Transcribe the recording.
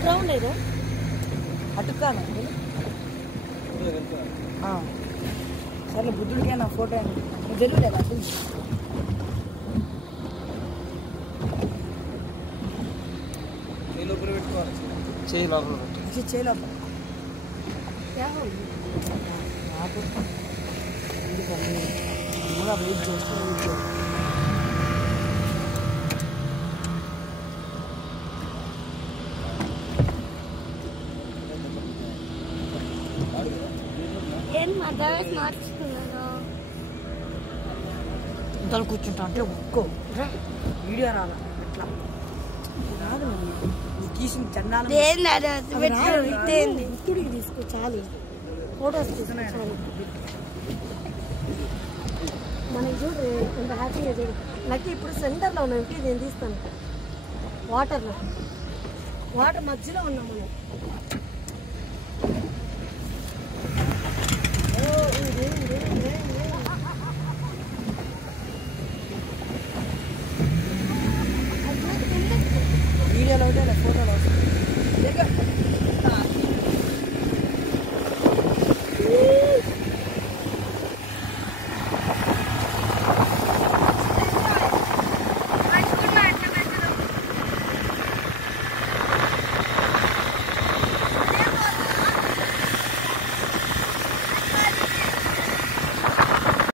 ground ఏదో అటుకాను సరే బుద్ధుడికే నా ఫోటో తెలియలేదా చేయి లోపల పెట్టి చేయి లోపల వెయిట్ చేస్తూ ఇంతలో కూర్చుంటా అంటే ఒక్కో వీడియో రాలా ఎట్లా రాదు తీసిన చందాలకి తీసుకో చాలు ఫోటోస్ తీసుకున్నాను మనకి చూడు ఎంత హ్యాపీగా చూడు నాకు ఇప్పుడు సెంటర్లో ఉన్నాం ఇంటికి నేను తీస్తాను వాటర్ మధ్యలో ఉన్నాం మనం